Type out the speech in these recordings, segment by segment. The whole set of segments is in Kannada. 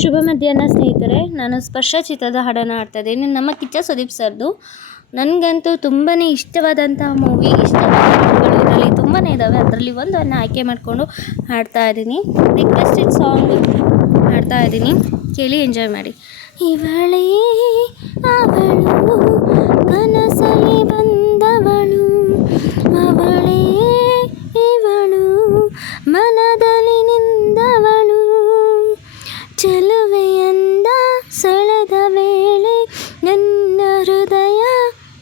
ಶುಭ ಮಧ್ಯಾಹ್ನ ಸ್ನೇಹಿತರೆ, ನಾನು ಸ್ಪರ್ಶ ಚಿತ್ರದ ಹಾಡನ್ನು ಹಾಡ್ತಾ ಇದ್ದೀನಿ. ನಮ್ಮ ಕಿಚ್ಚ ಸುದೀಪ್ ಸರ್ದು. ನನಗಂತೂ ತುಂಬಾ ಇಷ್ಟವಾದಂತಹ ಮೂವಿ, ಇಷ್ಟವಾದ ಹಾಡುಗಳು ಇದರಲ್ಲಿ ತುಂಬಾ ಇದ್ದಾವೆ. ಅದರಲ್ಲಿ ಒಂದನ್ನು ಆಯ್ಕೆ ಮಾಡಿಕೊಂಡು ಹಾಡ್ತಾ ಇದ್ದೀನಿ. ರಿಕ್ವೆಸ್ಟೆಡ್ ಸಾಂಗ್ ಹಾಡ್ತಾ ಇದ್ದೀನಿ, ಕೇಳಿ ಎಂಜಾಯ್ ಮಾಡಿ. ಇವಳೇ ಅವಳು ಕನಸಲಿ ಬಂದವಳು, ಅವಳೇ ಇವಳು ಮನದಲ್ಲಿ ನಿಂದವಳು, ಚೆಲುವೆಯಂದ ಸೆಳೆದ ವೇಳೆ ನನ್ನ ಹೃದಯ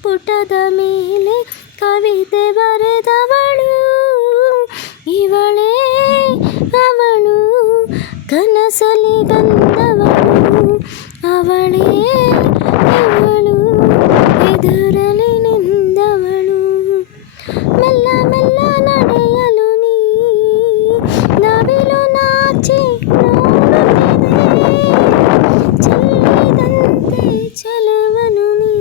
ಪುಟದ ಮೇಲೆ ಕವಿತೆ ಬರೆದವಳು, ಇವಳೇ ಅವಳು ಕನಸಲಿ ಬಂದವಳು, ಅವಳೇ ಇವಳು ಎದುರಲಿ ನಿಂದವಳು. ಮೆಲ್ಲ ಮೆಲ್ಲ ನಡೆಯಲು ನೀ ನವಿಲು ನಾಚಿ ನೋಡುತ್ತಿದೆ, ಚೆಲ್ಲಿದಂತೆ ಚೆಲುವನು ನೀ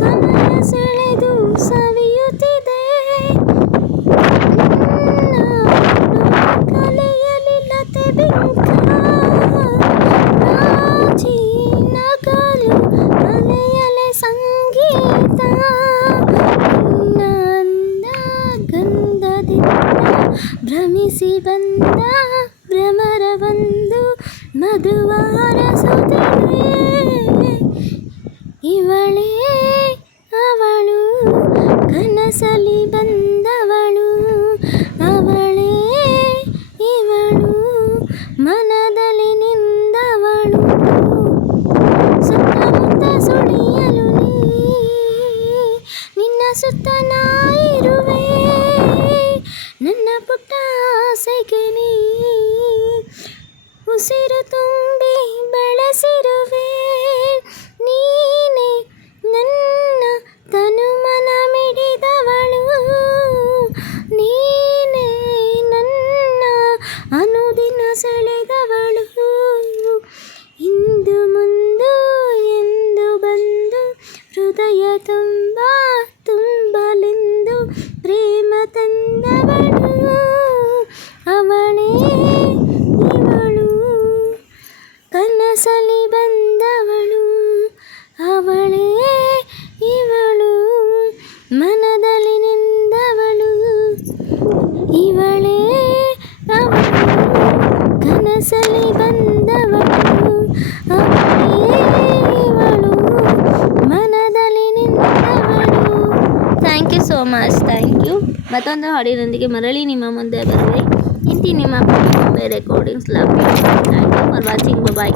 ಸಮಯ ಸೆಳೆದು ಸವಿಯುತ್ತಿದೆ, ಕಲೆಯಲಿ ಲತೆ ಬಿಂಕ ನಾಚಿ ನಗಲು ಅಲೆಯಲೆ ಸಂಗೀತ, ಅಂದ ಗಂಧದಿಂದ ಭ್ರಮಿಸಿ ಬಂದ ಭ್ರಮರವೊಂದು ಮಧುವಾರ ಸುತ್ತಿದೆ, ಇವಳೇ ಅವಳು ಕನಸಲಿ ಬಂದವಳು, ಅವಳೇ ಇವಳು ಮನದಲ್ಲಿ ನಿಂದವಳು. ಸುತ್ತಮುತ್ತ ಸುಳಿಯಲು ನೀ ನಿನ್ನ ಸುತ್ತ ನಾ ಇರುವೆ, ನನ್ನ ಪುಟ್ಟ ಆಸೆಗೆ ನೀ ಉಸಿರು ತುಂಬಿ ಬೆಳೆಸಿರುವೆ, ನೀನೆ ನನ್ನ ತನುಮನ ಮಿಡಿದವಳು, ನೀನೆ ನನ್ನ ಅನುದಿನ ಸೆಳೆದವಳು, ಇಂದು ಮುಂದು ಎಂದು ಬಂದು ಹೃದಯ ತುಂಬ ತುಂಬಲೆಂದು ಪ್ರೇಮ ತಂದವಳು, ಅವಳೇ ಇವಳು ಕನಸಲಿ ಬಂದವಳು, ಅವಳೇ ಇವಳು ಮನದಲ್ಲಿ ನಿಂದವಳು, ಇವಳೇ ಅವಳು ಕನಸಲಿ ಬಂದವಳು, ಅವಳೇ ಇವಳು ಮನದಲ್ಲಿ ನಿಂದವಳು. Thank you so much, thank you. ಮತ್ತೊಂದು ಹಾಡಿನೊಂದಿಗೆ ಮರಳಿ ನಿಮ್ಮ ಮುಂದೆ ಬರುವೆ. ಇಂತಿ ನಿಮ್ಮ ಬೇರೆ recordings. Love you. Thank you for watching. Bye.